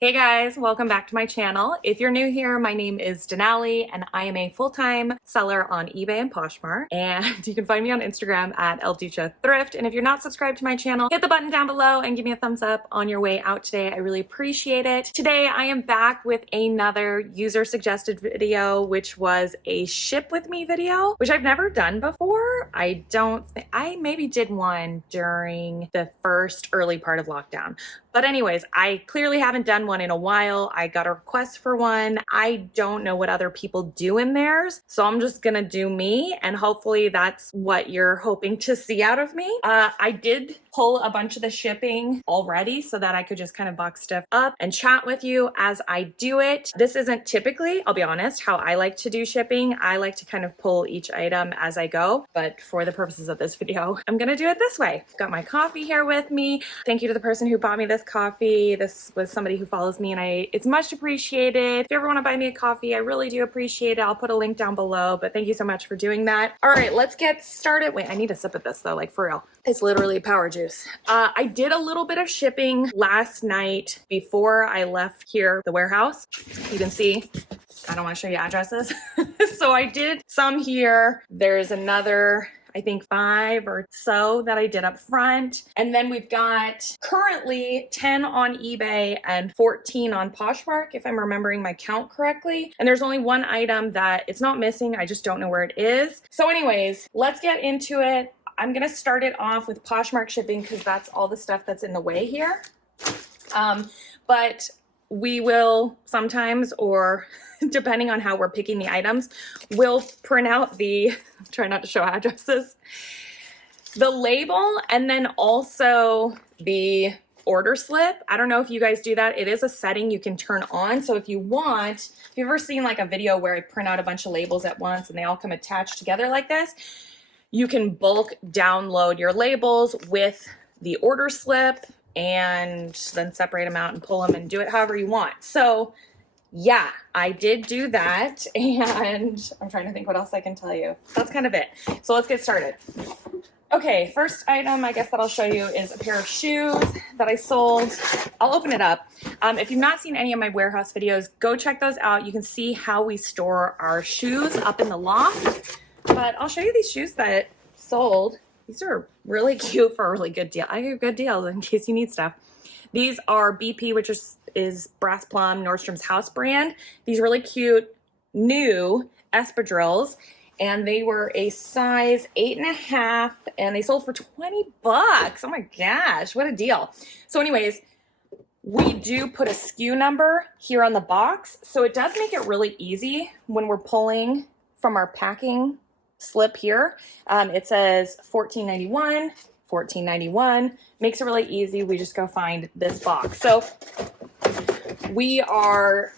Hey guys, welcome back to my channel. If you're new here, my name is Denali and I am a full-time seller on eBay and Poshmark. And you can find me on Instagram at Thrift. And if you're not subscribed to my channel, hit the button down below and give me a thumbs up on your way out today. I really appreciate it. Today I am back with another user suggested video, which was a ship with me video, which I've never done before. I maybe did one during the first early part of lockdown. But anyways, I clearly haven't done one in a while. I got a request for one. I don't know what other people do in theirs, so I'm just gonna do me, and hopefully that's what you're hoping to see out of me. I did pull a bunch of the shipping already so that I could just kind of box stuff up and chat with you as I do it. This isn't typically, I'll be honest, how I like to do shipping. I like to kind of pull each item as I go, but for the purposes of this video, I'm gonna do it this way. Got my coffee here with me. Thank you to the person who bought me this coffee. This was somebody who follows me and it's much appreciated. If you ever want to buy me a coffee, I really do appreciate it. I'll put a link down below, but thank you so much for doing that. All right, let's get started. Wait, I need a sip of this though, like for real. It's literally power juice. I did a little bit of shipping last night before I left here, the warehouse. You can see, I don't want to show you addresses. So I did some here. There's another, I think 5 or so that I did up front. And then we've got currently 10 on eBay and 14 on Poshmark, if I'm remembering my count correctly. And there's only one item that it's not missing. I just don't know where it is. So anyways, let's get into it. I'm gonna start it off with Poshmark shipping because that's all the stuff that's in the way here. But we will sometimes, or depending on how we're picking the items, we'll print out the, try not to show addresses, the label, and then also the order slip. I don't know if you guys do that. It is a setting you can turn on. So if you want, if you've ever seen like a video where I print out a bunch of labels at once and they all come attached together like this, you can bulk download your labels with the order slip and then separate them out and pull them and do it however you want. So yeah, I did do that, and I'm trying to think what else I can tell you. That's kind of it. So let's get started. Okay, first item I guess that I'll show you is a pair of shoes that I sold. I'll open it up. If you've not seen any of my warehouse videos, go check those out. You can see how we store our shoes up in the loft. But I'll show you these shoes that sold. These are really cute for a really good deal. I give good deals in case you need stuff. These are BP, which is Brass Plum, Nordstrom's house brand. These really cute new espadrilles, and they were a size 8.5, and they sold for 20 bucks. Oh my gosh, what a deal. So anyways, we do put a SKU number here on the box, so it does make it really easy when we're pulling from our packing slip here. It says $14.91, $14.91. Makes it really easy. We just go find this box. So we are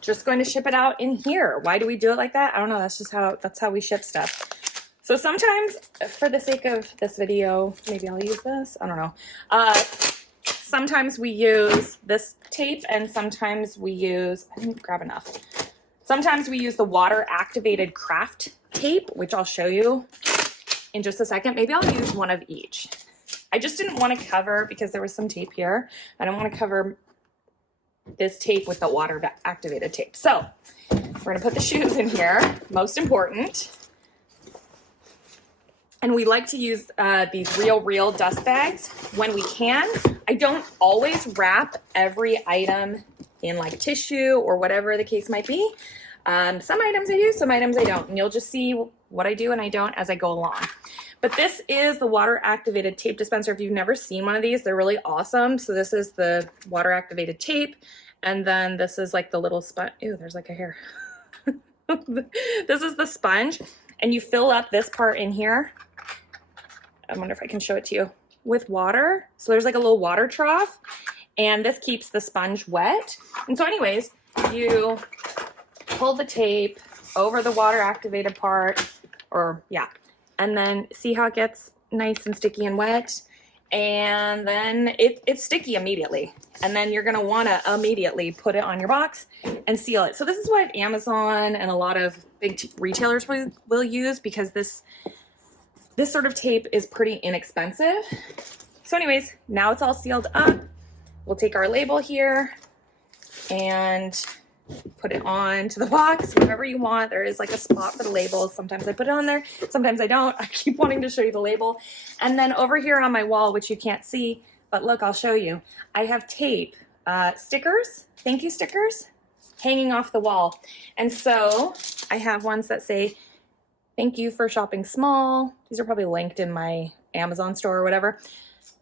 just going to ship it out in here. Why do we do it like that? I don't know. That's how we ship stuff. So sometimes, for the sake of this video, maybe I'll use this. I don't know. Sometimes we use this tape, and sometimes we use, I didn't grab enough. Sometimes we use the water activated craft tape, which I'll show you in just a second. Maybe I'll use one of each. I just didn't want to cover, because there was some tape here, I don't want to cover this tape with the water activated tape. So we're going to put the shoes in here, most important. And we like to use these real dust bags when we can. I don't always wrap every item in like tissue or whatever the case might be. Some items I do, some items I don't. And you'll just see what I do and I don't as I go along. But this is the water activated tape dispenser. If you've never seen one of these, they're really awesome. So this is the water activated tape. And then this is like the little sponge. Ew, there's like a hair. This is the sponge. And you fill up this part in here. I wonder if I can show it to you, with water. So there's like a little water trough. And this keeps the sponge wet. And so anyways, you pull the tape over the water activated part, or yeah, and then see how it gets nice and sticky and wet. And then it's sticky immediately. And then you're gonna wanna immediately put it on your box and seal it. So this is what Amazon and a lot of big retailers will use, because this sort of tape is pretty inexpensive. So anyways, now it's all sealed up. We'll take our label here and put it on to the box, whatever you want. There is like a spot for the labels. Sometimes I put it on there, sometimes I don't. I keep wanting to show you the label. And then over here on my wall, which you can't see, but look, I'll show you. I have tape, stickers, thank you stickers, hanging off the wall. And so I have ones that say, thank you for shopping small. These are probably linked in my Amazon store or whatever.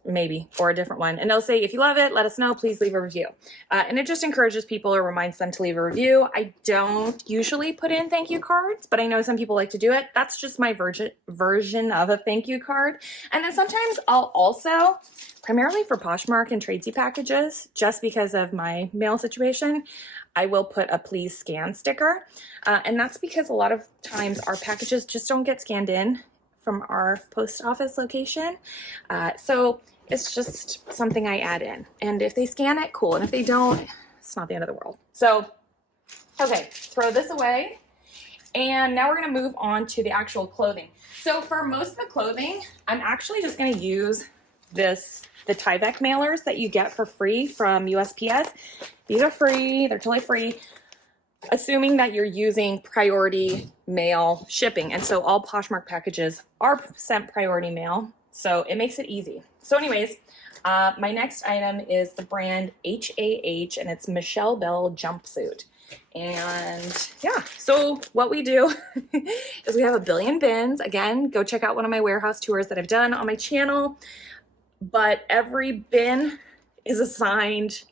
Maybe, or a different one. And they'll say, if you love it, let us know, please leave a review. And it just encourages people or reminds them to leave a review. I don't usually put in thank you cards, but I know some people like to do it. That's just my version of a thank you card. And then sometimes I'll also, primarily for Poshmark and tradesy packages, just because of my mail situation, I will put a please scan sticker. And that's because a lot of times our packages just don't get scanned in from our post office location. So it's just something I add in. And if they scan it, cool. And if they don't, it's not the end of the world. So, okay, throw this away. And now we're gonna move on to the actual clothing. So for most of the clothing, I'm actually just gonna use the Tyvek mailers that you get for free from USPS. These are free, they're totally free, assuming that you're using priority mail shipping. And so all Poshmark packages are sent priority mail. So it makes it easy. So anyways, my next item is the brand HAH, and it's Michelle Bell jumpsuit. And yeah, so what we do is we have a billion bins. Again, go check out one of my warehouse tours that I've done on my channel. But every bin is assigned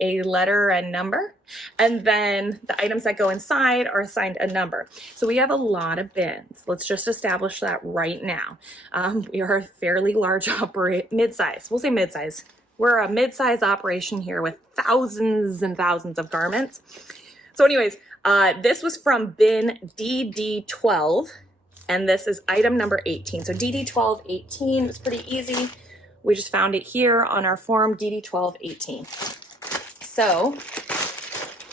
a letter and number, and then the items that go inside are assigned a number. So we have a lot of bins. Let's just establish that right now. We are a fairly large mid-size. We'll say mid-size. We're a mid-size operation here with thousands and thousands of garments. So anyways, this was from bin DD12, and this is item number 18. So DD1218 was pretty easy. We just found it here on our form, DD1218. So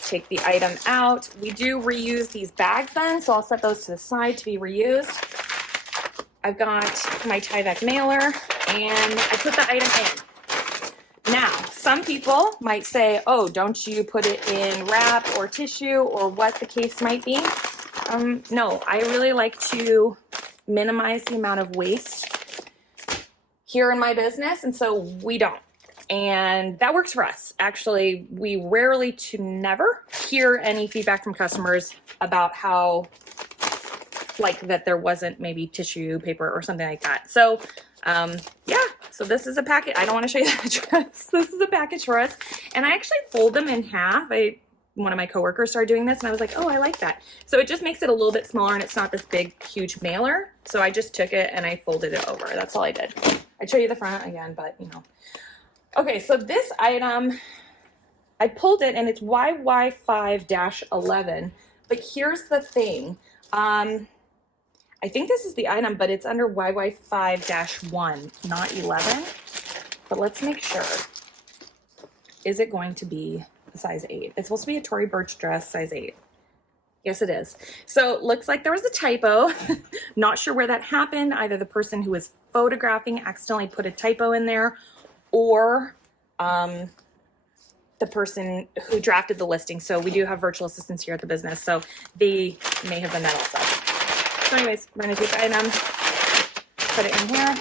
take the item out. We do reuse these bags then, so I'll set those to the side to be reused. I've got my Tyvek mailer, and I put the item in. Now, some people might say, oh, don't you put it in wrap or tissue or what the case might be? No, I really like to minimize the amount of waste here in my business, and so we don't. And that works for us. Actually, we rarely to never hear any feedback from customers about how, like, that there wasn't maybe tissue paper or something like that. So, yeah, so this is a package. I don't want to show you the address. This is a package for us. And I actually fold them in half. One of my coworkers started doing this, and I was like, oh, I like that. So it just makes it a little bit smaller, and it's not this big, huge mailer. So I just took it and I folded it over. That's all I did. I'd show you the front again, but you know. Okay, so this item, I pulled it and it's YY5-11, but here's the thing. I think this is the item, but it's under YY5-1, not 11. But let's make sure. Is it going to be a size 8? It's supposed to be a Tory Burch dress, size 8. Yes, it is. So looks like there was a typo. Not sure where that happened. Either the person who was photographing accidentally put a typo in there, or the person who drafted the listing. So we do have virtual assistants here at the business, so they may have done that also. So anyways, we're gonna take the item, put it in here,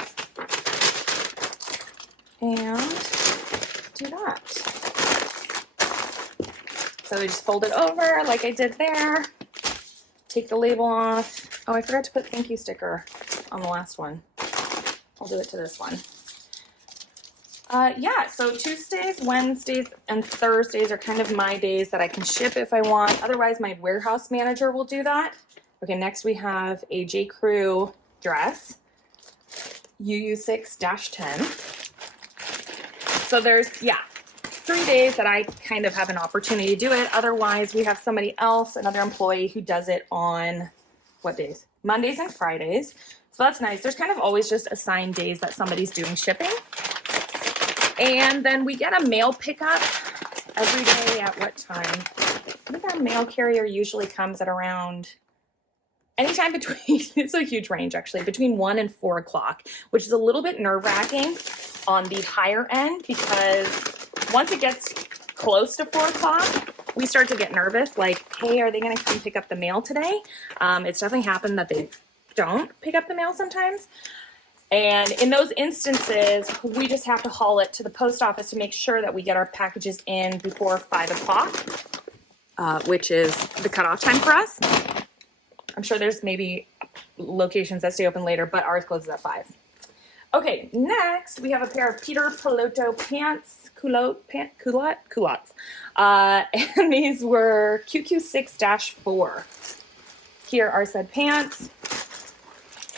and do that. So we just fold it over like I did there, take the label off. Oh, I forgot to put thank you sticker on the last one. I'll do it to this one. Yeah, so Tuesdays, Wednesdays, and Thursdays are kind of my days that I can ship if I want. Otherwise, my warehouse manager will do that. Okay, next we have a J. Crew dress, UU6-10. So there's, yeah, 3 days that I kind of have an opportunity to do it. Otherwise, we have somebody else, another employee who does it on, what days? Mondays and Fridays. So that's nice. There's kind of always just assigned days that somebody's doing shipping. And then we get a mail pickup every day at what time? I think our mail carrier usually comes at around anytime between, it's a huge range actually, between 1 and 4 o'clock, which is a little bit nerve-wracking on the higher end because once it gets close to 4 o'clock, we start to get nervous, like, hey, are they going to come pick up the mail today? It's definitely happened that they don't pick up the mail sometimes. And in those instances, we just have to haul it to the post office to make sure that we get our packages in before 5 o'clock, which is the cutoff time for us. I'm sure there's maybe locations that stay open later, but ours closes at 5. Okay, next we have a pair of Peter Piloto pants, culottes. And these were QQ6-4. Here are said pants.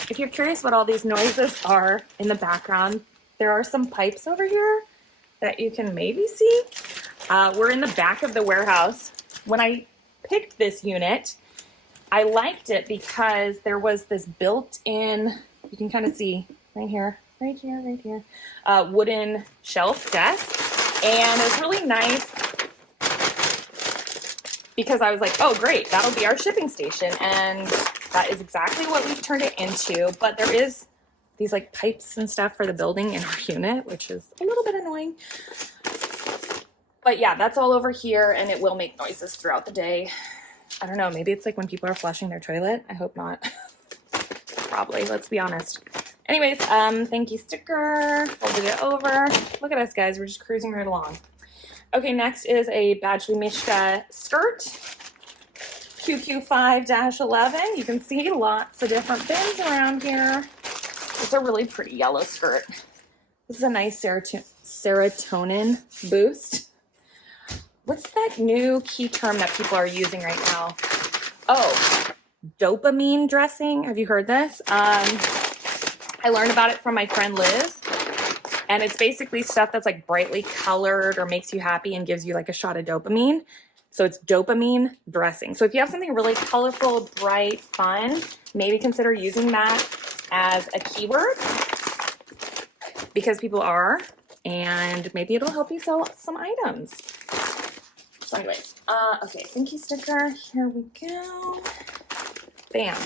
If you're curious what all these noises are in the background, there are some pipes over here that you can maybe see. We're in the back of the warehouse. When I picked this unit, I liked it because there was this built-in, you can kind of see right here, wooden shelf desk. And it's really nice because I was like, oh great, that'll be our shipping station. And that is exactly what we've turned it into. But there is these like pipes and stuff for the building in our unit, which is a little bit annoying. But yeah, that's all over here and it will make noises throughout the day. I don't know, maybe it's like when people are flushing their toilet. I hope not. Probably, let's be honest. Anyways, thank you sticker, folded it over. Look at us guys, we're just cruising right along. Okay, next is a Badgley Mishka skirt, QQ5-11. You can see lots of different bins around here. It's a really pretty yellow skirt. This is a nice serotonin boost. What's that new key term that people are using right now? Oh, dopamine dressing. Have you heard this? I learned about it from my friend Liz. And it's basically stuff that's like brightly colored or makes you happy and gives you like a shot of dopamine. So it's dopamine dressing. So if you have something really colorful, bright, fun, maybe consider using that as a keyword because people are, and maybe it'll help you sell some items. So anyways, okay, thank you sticker. Here we go. Bam.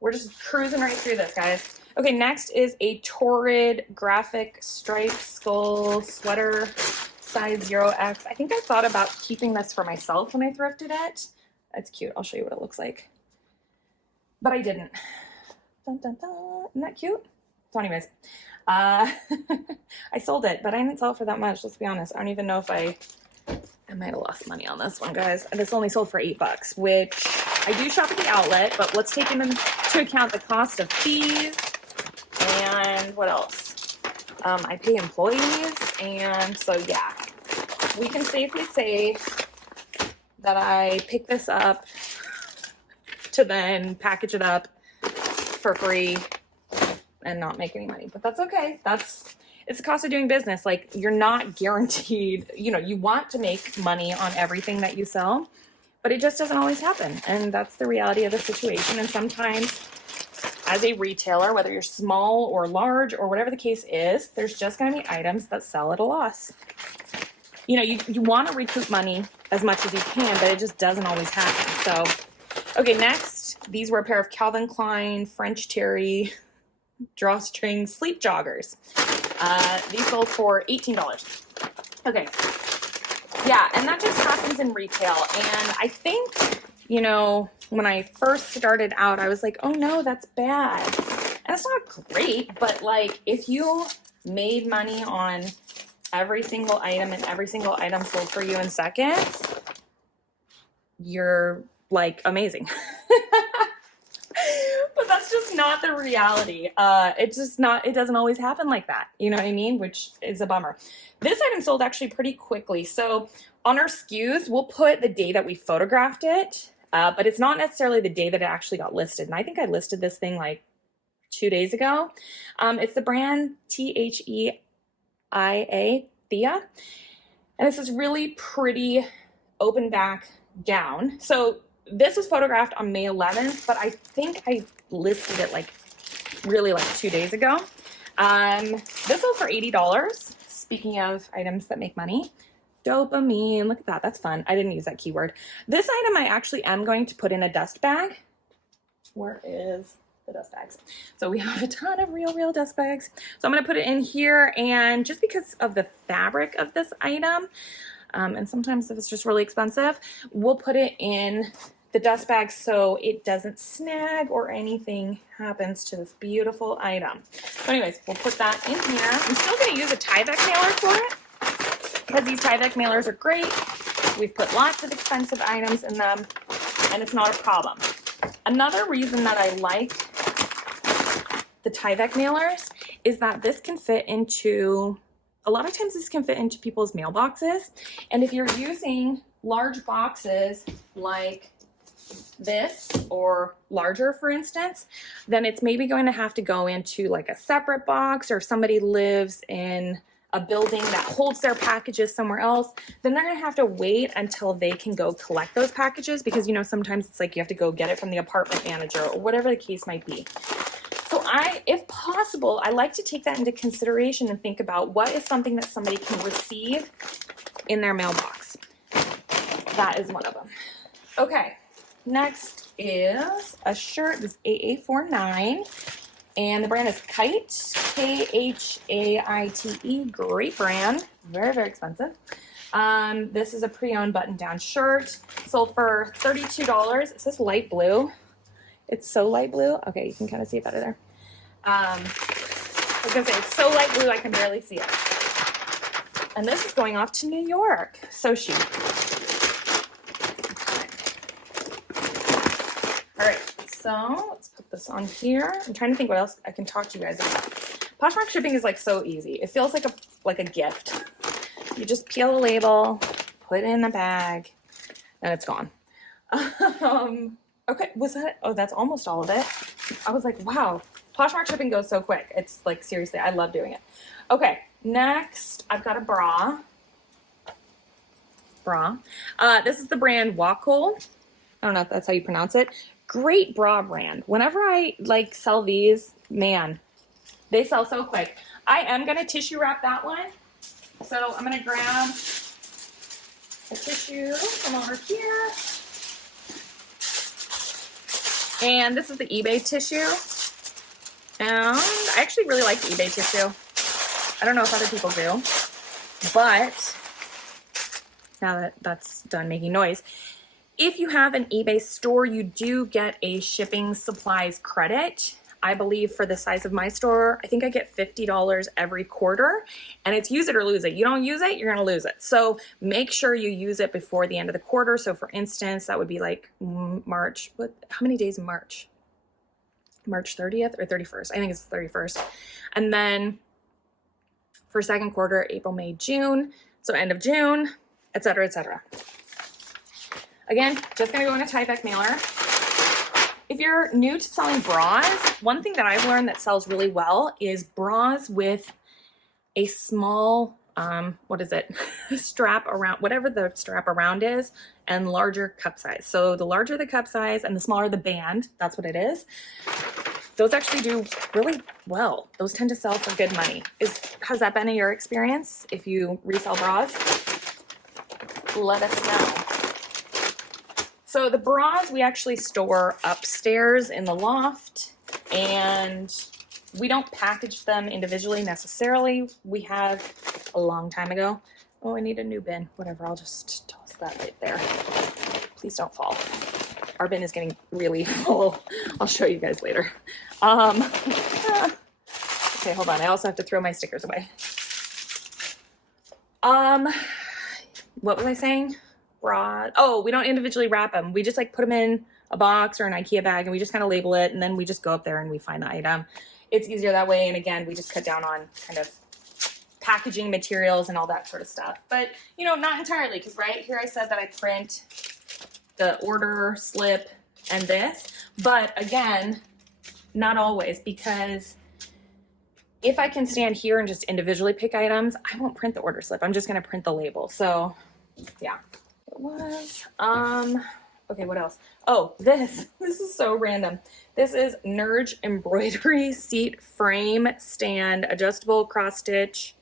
We're just cruising right through this, guys. Okay, next is a Torrid graphic striped skull sweater, size 0X. I think I thought about keeping this for myself when I thrifted it. It's cute. I'll show you what it looks like. But I didn't. Dun, dun, dun. Isn't that cute? So anyways, I sold it, but I didn't sell it for that much. Let's be honest. I don't even know if I might have lost money on this one, guys. This only sold for $8, which I do shop at the outlet, but let's take into account the cost of fees and what else? I pay employees, and so yeah, we can safely say that I picked this up to then package it up for free and not make any money, but that's okay. It's the cost of doing business. Like, you're not guaranteed, you know, you want to make money on everything that you sell, but it just doesn't always happen. And that's the reality of the situation. And sometimes as a retailer, whether you're small or large or whatever the case is, there's just going to be items that sell at a loss. You know, you want to recoup money as much as you can, but it just doesn't always happen. So, okay, next, these were a pair of Calvin Klein French Terry drawstring sleep joggers. These sold for $18. Okay. Yeah, and that just happens in retail. And I think, you know, when I first started out, I was like, oh no, that's bad. And it's not great, but like if you made money on every single item and every single item sold for you in seconds, you're like amazing. But that's just not the reality. It doesn't always happen like that. You know what I mean? Which is a bummer. This item sold actually pretty quickly. So on our SKUs, we'll put the day that we photographed it, but it's not necessarily the day that it actually got listed. And I think I listed this thing like 2 days ago. It's the brand THEIA, Thea. And it's this really pretty open back gown. So this was photographed on May 11th, but I think I listed it like 2 days ago. This sold for $80. Speaking of items that make money, dopamine, look at that, that's fun. I didn't use that keyword. This item I actually am going to put in a dust bag. Where is the dust bags? So we have a ton of real dust bags. So I'm gonna put it in here, and just because of the fabric of this item, And sometimes if it's just really expensive, we'll put it in the dust bag so it doesn't snag or anything happens to this beautiful item. So anyways, we'll put that in here. I'm still going to use a Tyvek mailer for it because these Tyvek mailers are great. We've put lots of expensive items in them and it's not a problem. Another reason that I like the Tyvek mailers is that this can fit into, a lot of times this can fit into people's mailboxes. And if you're using large boxes like this or larger, for instance, then it's maybe going to have to go into like a separate box, or if somebody lives in a building that holds their packages somewhere else, then they're going to have to wait until they can go collect those packages, because, you know, sometimes it's like you have to go get it from the apartment manager or whatever the case might be. So if possible, I like to take that into consideration and think about what is something that somebody can receive in their mailbox. That is one of them. Okay. Next is a shirt. This is AA49, and the brand is Kite, K-H-A-I-T-E. Great brand. Very, very expensive. This is a pre-owned button-down shirt. Sold for $32. It says light blue. It's so light blue. Okay, you can kind of see it better there. I was going to say, it's so light blue I can barely see it. And this is going off to New York. So chic. So let's put this on here. I'm trying to think what else I can talk to you guys about. Poshmark shipping is like so easy. It feels like a gift. You just peel the label, put it in the bag, and it's gone. Okay, was that? Oh, that's almost all of it. I was like, wow, Poshmark shipping goes so quick. It's like, seriously, I love doing it. Okay, next I've got a bra. This is the brand Wacoal. I don't know if that's how you pronounce it. Great bra brand. Whenever I like sell these, man, they sell so quick. I am going to tissue wrap that one. So I'm going to grab a tissue from over here. And this is the eBay tissue. And I actually really like the eBay tissue. I don't know if other people do, but now that that's done making noise, if you have an eBay store, you do get a shipping supplies credit. I believe for the size of my store, I think I get $50 every quarter, and it's use it or lose it. You don't use it, you're gonna lose it. So make sure you use it before the end of the quarter. So for instance, that would be like March. How many days in March? March 30th or 31st? I think it's the 31st. And then for second quarter, April, May, June. So end of June, etc., etc. Again, just gonna go in a Tyvek mailer. If you're new to selling bras, one thing that I've learned that sells really well is bras with a small, what is it, strap around, whatever the strap around is, and larger cup size. So the larger the cup size and the smaller the band, that's what it is. Those actually do really well. Those tend to sell for good money. Has that been in your experience? If you resell bras, let us know. So the bras we actually store upstairs in the loft, and we don't package them individually necessarily. We have a long time ago. Oh, I need a new bin. Whatever, I'll just toss that right there. Please don't fall. Our bin is getting really full. I'll show you guys later. Okay, hold on. I also have to throw my stickers away. What was I saying? Oh, we don't individually wrap them. We just like put them in a box or an IKEA bag, and we just kind of label it, and then we just go up there and we find the item. It's easier that way, and again, we just cut down on kind of packaging materials and all that sort of stuff. But, you know, not entirely, because right here I said that I print the order slip and this, but again, not always, because if I can stand here and just individually pick items, I won't print the order slip. I'm just going to print the label. So, yeah. It was, okay, what else? Oh, this is so random. This is Nerge embroidery seat frame stand adjustable cross stitch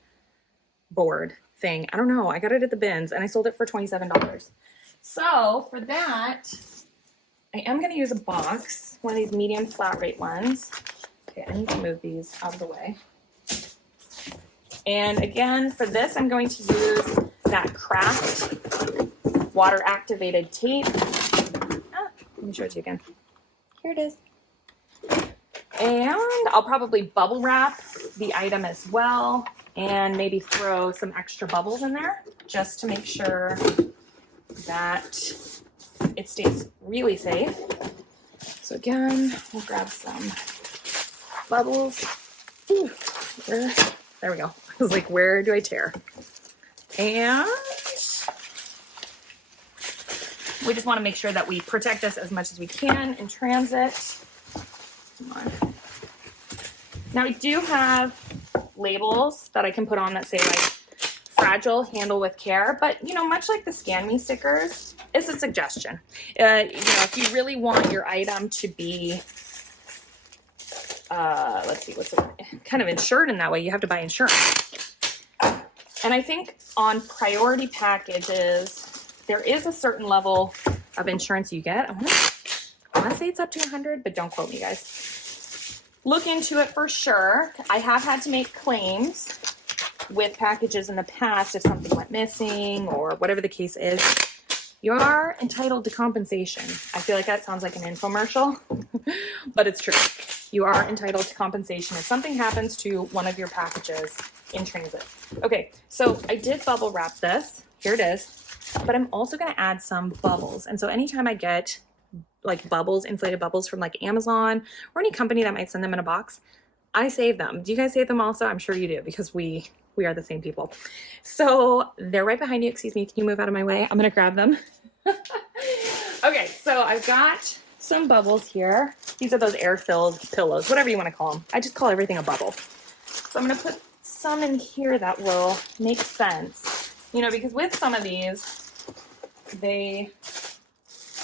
board thing. I don't know. I got it at the bins and I sold it for $27. So for that, I am going to use a box, one of these medium flat rate ones. Okay, I need to move these out of the way. And again, for this, I'm going to use that craft water activated tape. Let me show it to you again. Here it is. And I'll probably bubble wrap the item as well and maybe throw some extra bubbles in there just to make sure that it stays really safe. So again, we'll grab some bubbles. Ooh, there we go. I was like, where do I tear? And we just want to make sure that we protect this as much as we can in transit. Come on. Now I do have labels that I can put on that say like fragile, handle with care, but you know, much like the Scan Me stickers, it's a suggestion. You know, if you really want your item to be, let's see, what's it, kind of insured in that way, you have to buy insurance. And I think on priority packages, there is a certain level of insurance you get. I want to say it's up to 100, but don't quote me, guys. Look into it for sure. I have had to make claims with packages in the past if something went missing or whatever the case is. You are entitled to compensation. I feel like that sounds like an infomercial, but it's true. You are entitled to compensation if something happens to one of your packages in transit. Okay, so I did bubble wrap this. Here it is. But I'm also going to add some bubbles. And so anytime I get like bubbles, inflated bubbles from like Amazon or any company that might send them in a box, I save them. Do you guys save them also? I'm sure you do, because we are the same people. So they're right behind you. Excuse me. Can you move out of my way? I'm going to grab them. Okay. So I've got some bubbles here. These are those air-filled pillows, whatever you want to call them. I just call everything a bubble. So I'm going to put some in here that will make sense, you know, because with some of these, they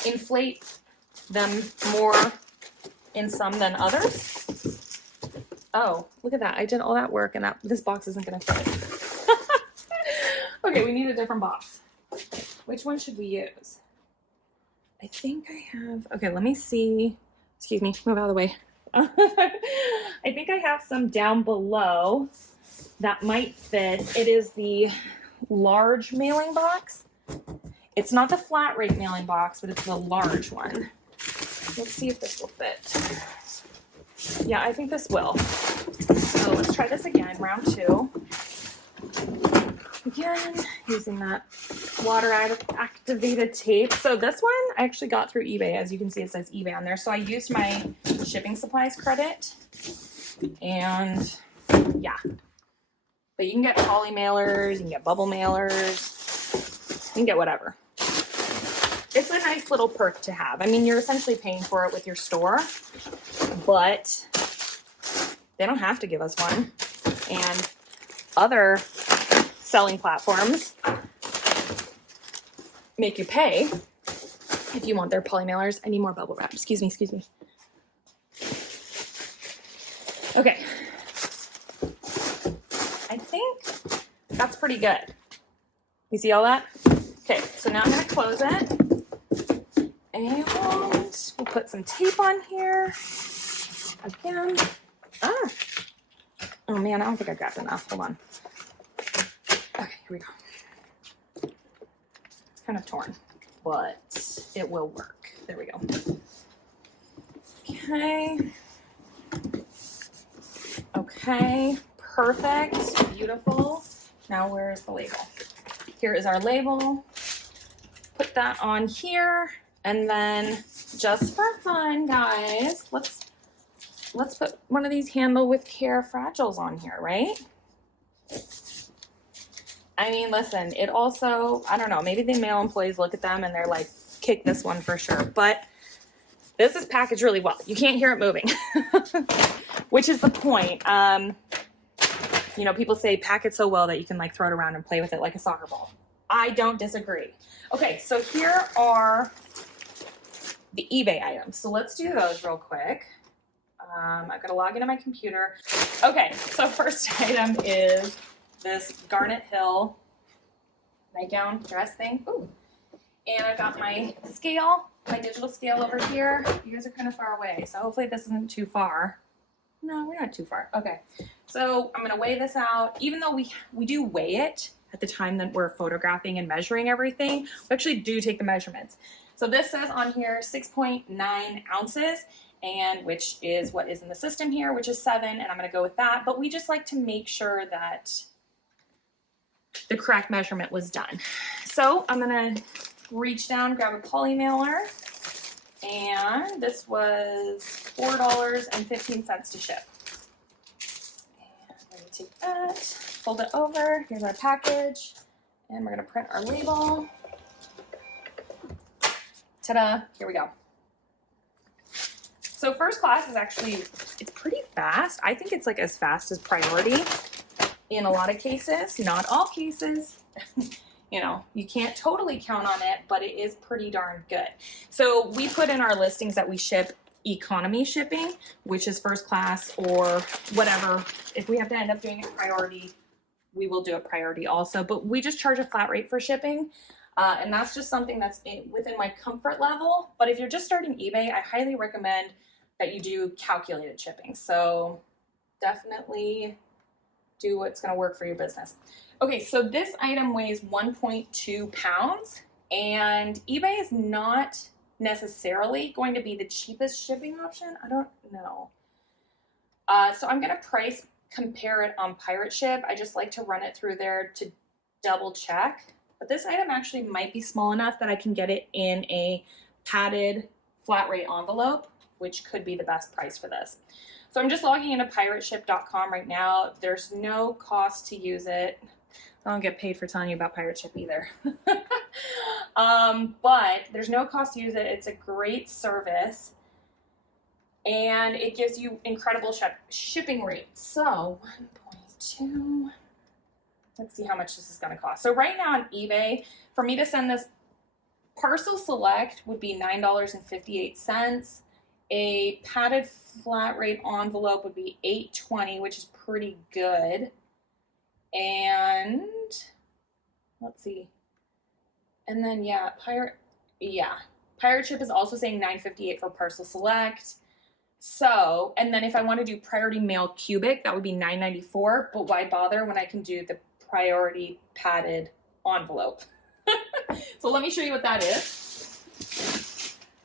inflate them more in some than others. Oh, look at that. I did all that work and this box isn't going to fit. Okay, we need a different box. Which one should we use? I think I have, okay, let me see. Excuse me, move out of the way. I think I have some down below that might fit. It is the large mailing box. It's not the flat rate mailing box, but it's the large one. Let's see if this will fit. Yeah, I think this will. So let's try this again, round 2. Again, using that water activated tape. So this one I actually got through eBay. As you can see, it says eBay on there. So I used my shipping supplies credit. And yeah. But you can get poly mailers, you can get bubble mailers, you can get whatever. It's a nice little perk to have. I mean, you're essentially paying for it with your store, but they don't have to give us one. And other selling platforms make you pay if you want their poly mailers. I need more bubble wrap. Excuse me. Okay. I think that's pretty good. You see all that? Okay, so now I'm going to close it. And we'll put some tape on here. Again. Oh man, I don't think I grabbed enough. Hold on. Okay, here we go. It's kind of torn, but it will work. There we go. Okay. Okay, perfect, beautiful. Now where's the label? Here is our label. Put that on here, and then just for fun, guys, let's put one of these handle with care fragiles on here, right? I mean, listen, it also, I don't know, maybe the mail employees look at them and they're like, kick this one for sure, but this is packaged really well. You can't hear it moving, which is the point. You know, people say pack it so well that you can like throw it around and play with it like a soccer ball. I don't disagree. Okay, so here are the eBay items. So let's do those real quick. I've got to log into my computer. Okay, so first item is this Garnet Hill nightgown dress thing. Ooh. And I've got my scale, my digital scale over here. You guys are kind of far away, so hopefully this isn't too far. No, we're not too far. Okay, so I'm gonna weigh this out. Even though we do weigh it at the time that we're photographing and measuring everything. We actually do take the measurements. So this says on here 6.9 ounces, and which is what is in the system here, which is 7, and I'm gonna go with that. But we just like to make sure that the correct measurement was done. So I'm gonna reach down, grab a poly mailer, and this was $4.15 to ship. And we're gonna take that, fold it over, here's our package, and we're gonna print our label. Ta-da, here we go. So first class is actually, it's pretty fast. I think it's like as fast as priority in a lot of cases, not all cases. You know, you can't totally count on it, but it is pretty darn good. So we put in our listings that we ship economy shipping, which is first class or whatever. If we have to end up doing it priority, we will do a priority also, but we just charge a flat rate for shipping. And that's just something that's within my comfort level. But if you're just starting eBay, I highly recommend that you do calculated shipping. So definitely do what's going to work for your business. Okay, so this item weighs 1.2 pounds, and eBay is not necessarily going to be the cheapest shipping option. I don't know. So I'm going to price compare it on Pirate Ship. I just like to run it through there to double check. But this item actually might be small enough that I can get it in a padded flat rate envelope, which could be the best price for this. So I'm just logging into pirateship.com right now. There's no cost to use it. I don't get paid for telling you about Pirate Ship either. But there's no cost to use it. It's a great service. And it gives you incredible shipping rates. So 1.2... let's see how much this is going to cost. So right now on eBay, for me to send this parcel select would be $9.58. A padded flat rate envelope would be $8.20, which is pretty good. And let's see. And then Pirate Ship is also saying $9.58 for parcel select. So, and then if I want to do priority mail cubic, that would be $9.94. But why bother when I can do the priority padded envelope? So let me show you what that is.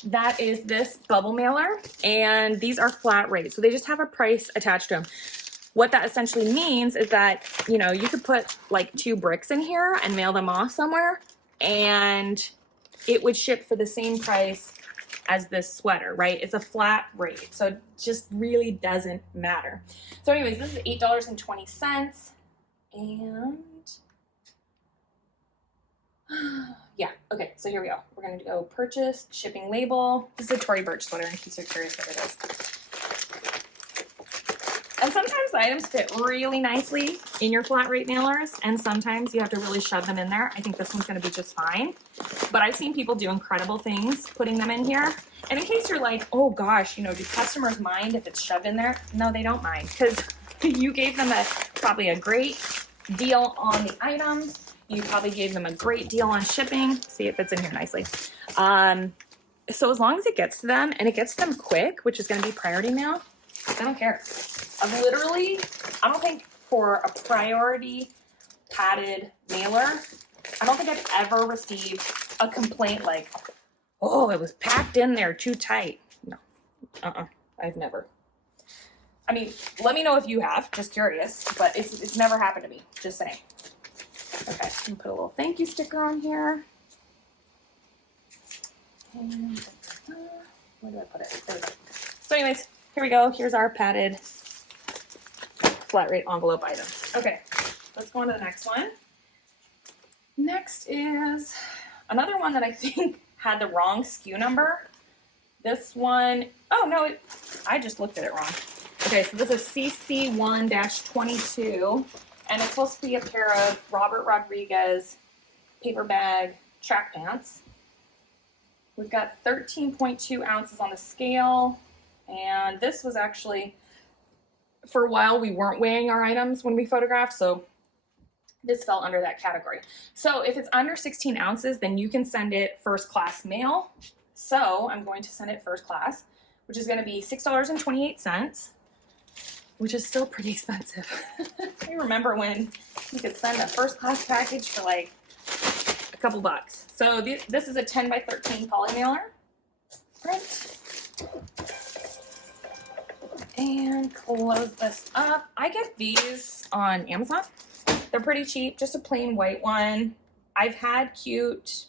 That is this bubble mailer, and these are flat rates. So they just have a price attached to them. What that essentially means is that, you know, you could put like 2 bricks in here and mail them off somewhere, and it would ship for the same price as this sweater, right? It's a flat rate, so it just really doesn't matter. So anyways, this is $8.20. And yeah, okay, so here we go. We're gonna go purchase, shipping label. This is a Tory Burch sweater in case you're curious what it is. And sometimes the items fit really nicely in your flat rate mailers, and sometimes you have to really shove them in there. I think this one's gonna be just fine. But I've seen people do incredible things putting them in here. And in case you're like, oh gosh, you know, do customers mind if it's shoved in there? No, they don't mind, because you gave them probably a great deal on the items. You probably gave them a great deal on shipping. See, it fits in here nicely. So as long as it gets to them, and it gets to them quick, which is going to be priority mail, I don't care. I don't think for a priority padded mailer, I don't think I've ever received a complaint like, oh, it was packed in there too tight. No, I've never. I mean, let me know if you have, just curious, but it's never happened to me, just saying. Okay, I'm gonna put a little thank you sticker on here. And where did I put it? There we go. So anyways, here we go. Here's our padded flat rate envelope item. Okay, let's go on to the next one. Next is another one that I think had the wrong SKU number. This one, oh no, I just looked at it wrong. Okay, so this is CC1-22, and it's supposed to be a pair of Robert Rodriguez paper bag track pants. We've got 13.2 ounces on the scale, and this was actually, for a while we weren't weighing our items when we photographed, so this fell under that category. So if it's under 16 ounces, then you can send it first class mail. So I'm going to send it first class, which is going to be $6.28. which is still pretty expensive. I remember when you could send a first class package for like a couple bucks. So this is a 10 by 13 poly mailer print. And close this up. I get these on Amazon. They're pretty cheap, just a plain white one. I've had cute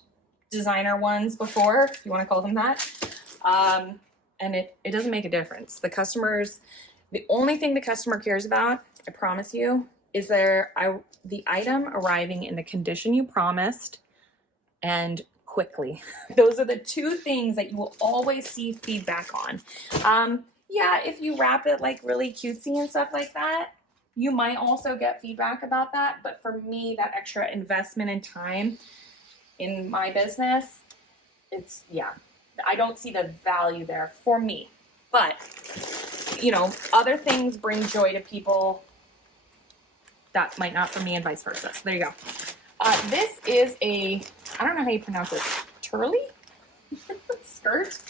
designer ones before, if you want to call them that. And it doesn't make a difference. The only thing the customer cares about, I promise you, is the item arriving in the condition you promised and quickly. Those are the two things that you will always see feedback on. Yeah, if you wrap it like really cutesy and stuff like that, you might also get feedback about that. But for me, that extra investment and time in my business, I don't see the value there for me. But, you know, other things bring joy to people that might not for me, and vice versa. So there you go. This is I don't know how you pronounce it, turly skirt,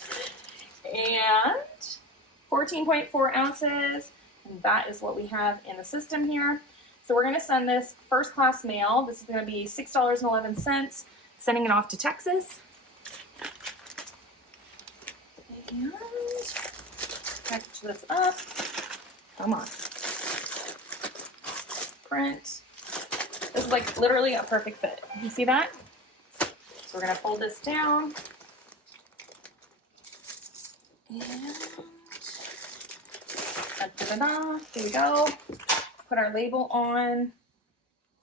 and 14.4 ounces. And that is what we have in the system here. So we're going to send this first class mail. This is going to be $6.11, sending it off to Texas. And package this up. Come on. Print. This is like literally a perfect fit. You see that? So we're going to fold this down. And da-da-da-da. There we go. Put our label on.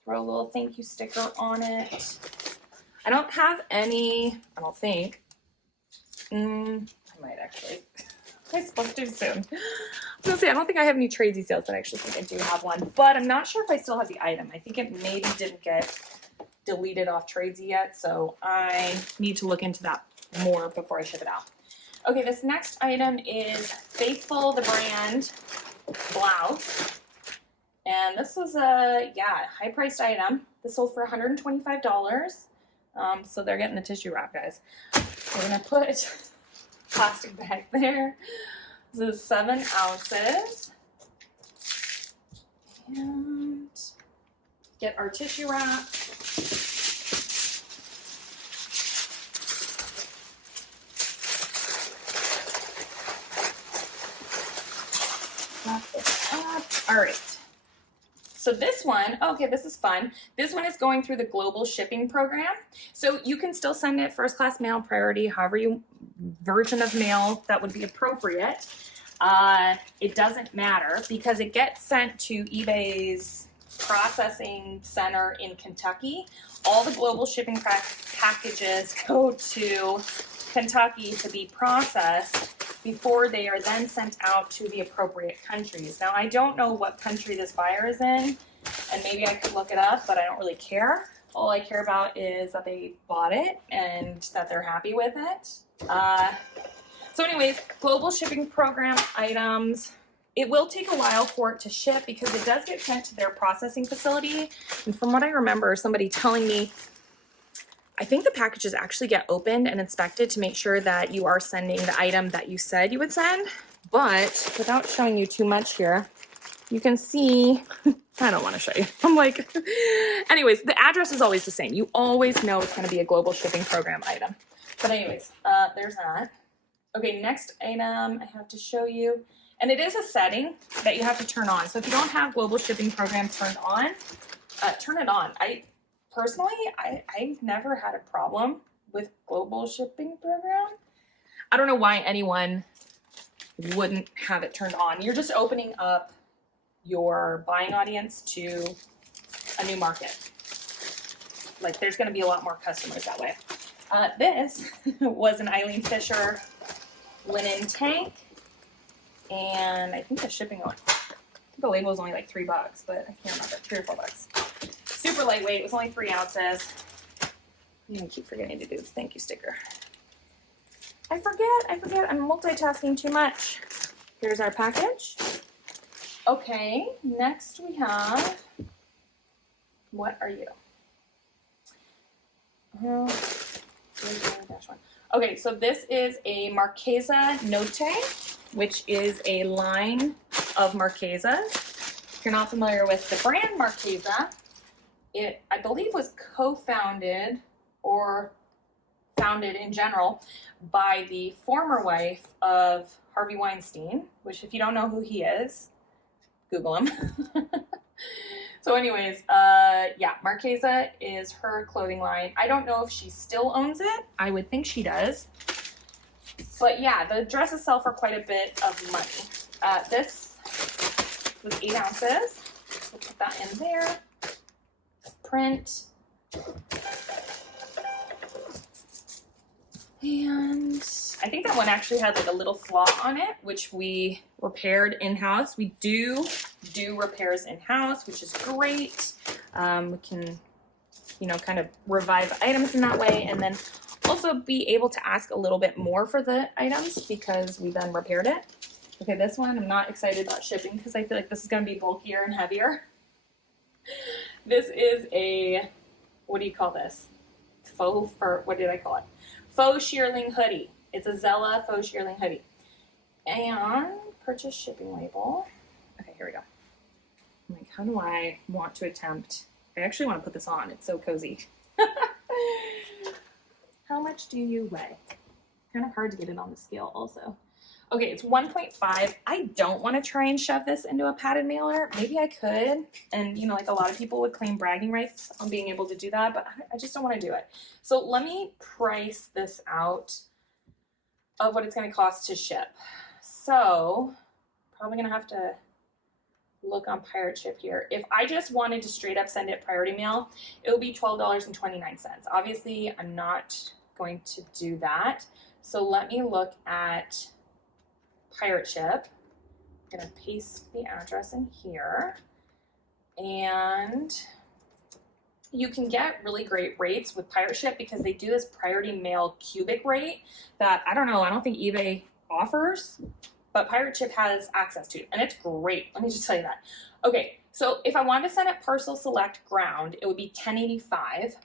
Throw a little thank you sticker on it. I don't have any, I don't think. I might actually. I spoke too soon. I was gonna say, I don't think I have any tradesy sales, but I actually think I do have one. But I'm not sure if I still have the item. I think it maybe didn't get deleted off tradesy yet, so I need to look into that more before I ship it out. Okay, this next item is Faithful, the brand, blouse. And this is a, high-priced item. This sold for $125. So they're getting the tissue wrap, guys. We're gonna put plastic bag there. This is 7 ounces. And get our tissue wrap. Wrap this up. All right. So this one, okay, this is fun. This one is going through the global shipping program. So you can still send it first class mail, priority, however you version of mail that would be appropriate. It doesn't matter because it gets sent to eBay's processing center in Kentucky. All the global shipping packages go to Kentucky to be processed before they are then sent out to the appropriate countries. Now, I don't know what country this buyer is in, and maybe I could look it up, but I don't really care. All I care about is that they bought it and that they're happy with it. So anyways, global shipping program items. It will take a while for it to ship because it does get sent to their processing facility. And from what I remember, somebody telling me, I think the packages actually get opened and inspected to make sure that you are sending the item that you said you would send. But without showing you too much here, you can see, I don't want to show you. I'm like, anyways, the address is always the same. You always know it's going to be a global shipping program item. But anyways, there's that. Okay, next item I have to show you. And it is a setting that you have to turn on. So if you don't have global shipping program turned on, turn it on. Personally, I've never had a problem with global shipping program. I don't know why anyone wouldn't have it turned on. You're just opening up your buying audience to a new market. Like there's going to be a lot more customers that way. This was an Eileen Fisher linen tank. And I think the shipping on the label was only like $3, but I can't remember, $3 or $4. Super lightweight, it was only 3 ounces. I keep forgetting to do the thank you sticker. I forget, I'm multitasking too much. Here's our package. Okay, next we have, what are you? Okay, so this is a Marchesa Notte, which is a line of Marquesas. If you're not familiar with the brand Marquesa, it, I believe, was co-founded or founded in general by the former wife of Harvey Weinstein, which if you don't know who he is, Google him. So anyways, yeah, Marquesa is her clothing line. I don't know if she still owns it. I would think she does. But yeah, the dresses sell for quite a bit of money. This was 8 ounces. We'll put that in there. Print. And I think that one actually had like a little flaw on it, which we repaired in-house. We do repairs in-house, which is great. We can, you know, kind of revive items in that way, and then also be able to ask a little bit more for the items because we then repaired it. Okay, this one I'm not excited about shipping because I feel like this is going to be bulkier and heavier. This is a, what do you call this? Faux, or what did I call it? Faux shearling hoodie. It's a Zella faux shearling hoodie. And purchase shipping label. Okay, here we go. I'm like, how do I want to attempt? I actually want to put this on. It's so cozy. How much do you weigh? Kind of hard to get it on the scale also. Okay, it's 1.5. I don't want to try and shove this into a padded mailer. Maybe I could. And, you know, like a lot of people would claim bragging rights on being able to do that, but I just don't want to do it. So let me price this out of what it's going to cost to ship. So probably going to have to look on Pirate Ship here. If I just wanted to straight up send it priority mail, it would be $12.29. Obviously, I'm not going to do that. So let me look at Pirate Ship. I'm going to paste the address in here. And you can get really great rates with Pirate Ship because they do this priority mail cubic rate that, I don't know, I don't think eBay offers, but Pirate Ship has access to, and it's great. Let me just tell you that. Okay, so if I wanted to send it parcel select ground, it would be $10.85.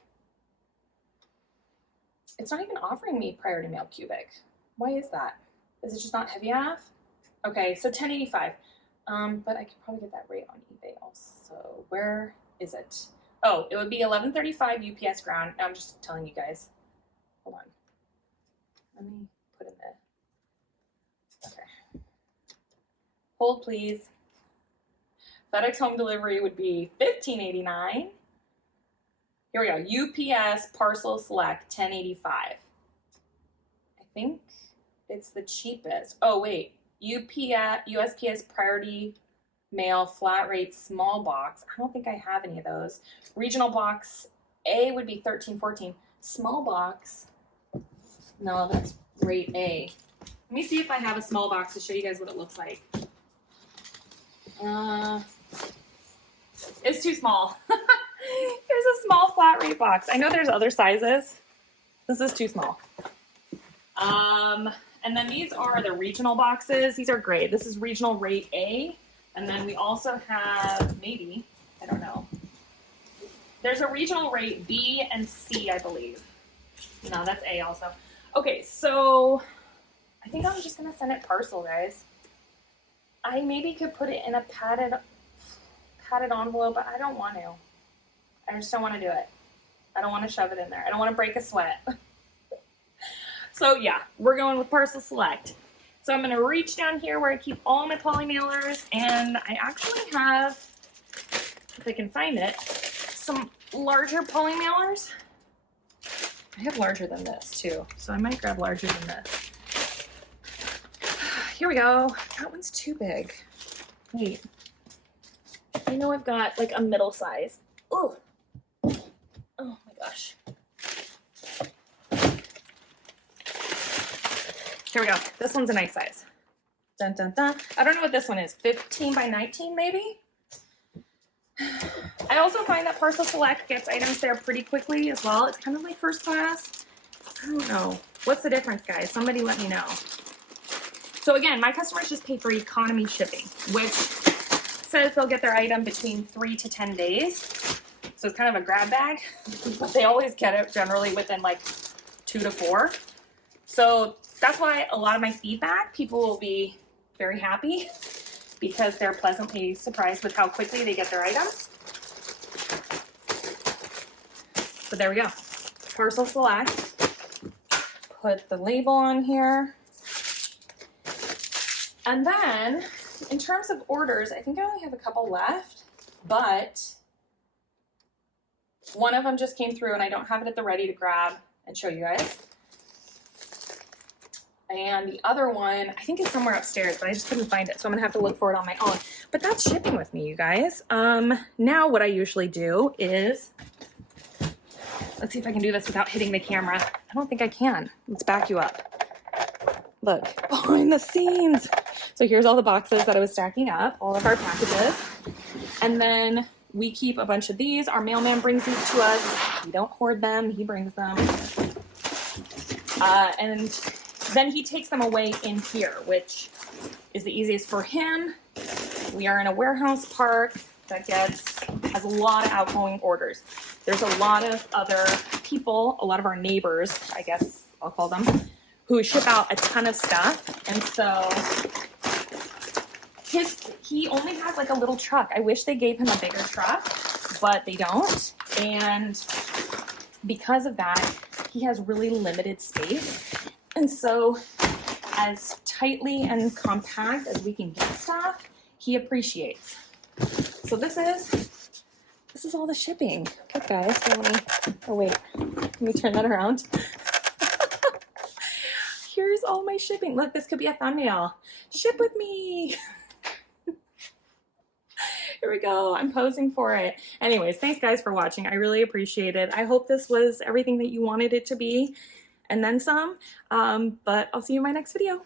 It's not even offering me priority mail cubic. Why is that? Is it just not heavy enough? Okay, so $10.85. But I could probably get that rate on eBay also. Where is it? Oh, it would be $11.35 UPS ground. I'm just telling you guys. Hold on. Let me put in the. Okay. Hold, please. FedEx home delivery would be $15.89. Here we go. UPS parcel select $10.85. I think it's the cheapest. Oh wait, USPS priority mail flat rate small box. I don't think I have any of those. Regional box A would be $13.14. Small box. No, that's rate A. Let me see if I have a small box to show you guys what it looks like. It's too small. Here's a small flat rate box. I know there's other sizes. This is too small. And then these are the regional boxes. These are great. This is regional rate A. And then we also have, maybe, I don't know. There's a regional rate B and C, I believe. No, that's A also. Okay, so I think I'm just going to send it parcel, guys. I maybe could put it in a padded envelope, but I don't want to. I just don't want to do it. I don't want to shove it in there. I don't want to break a sweat. So yeah, we're going with parcel select. So I'm going to reach down here where I keep all my poly mailers, and I actually have, if I can find it, some larger poly mailers. I have larger than this too, so I might grab larger than this. Here we go. That one's too big. Wait. I know I've got like a middle size. Ooh. Oh my gosh. Here we go. This one's a nice size. Dun, dun, dun. I don't know what this one is. 15 by 19 maybe? I also find that Parcel Select gets items there pretty quickly as well. It's kind of like first class. I don't know. What's the difference, guys? Somebody let me know. So again, my customers just pay for economy shipping, which says they'll get their item between 3 to 10 days. So it's kind of a grab bag, but they always get it generally within like 2 to 4. So that's why a lot of my feedback, people will be very happy because they're pleasantly surprised with how quickly they get their items. So there we go. Parcel select. Put the label on here. And then, in terms of orders, I think I only have a couple left, but one of them just came through and I don't have it at the ready to grab and show you guys. And the other one, I think it's somewhere upstairs, but I just couldn't find it, so I'm gonna have to look for it on my own. But that's shipping with me, you guys. Now what I usually do is, let's see if I can do this without hitting the camera. I don't think I can. Let's back you up. Look, behind the scenes. So here's all the boxes that I was stacking up, all of our packages. And then we keep a bunch of these. Our mailman brings these to us. We don't hoard them, he brings them. And then he takes them away in here, which is the easiest for him. We are in a warehouse park that has a lot of outgoing orders. There's a lot of other people, a lot of our neighbors, I guess I'll call them, who ship out a ton of stuff. And so he only has like a little truck. I wish they gave him a bigger truck, but they don't. And because of that, he has really limited space. And so as tightly and compact as we can get stuff, he appreciates. So this is all the shipping. Look guys, so let me turn that around. Here's all my shipping. Look, this could be a thumbnail. Ship with me. Here we go. I'm posing for it. Anyways, thanks guys for watching. I really appreciate it. I hope this was everything that you wanted it to be and then some. But I'll see you in my next video.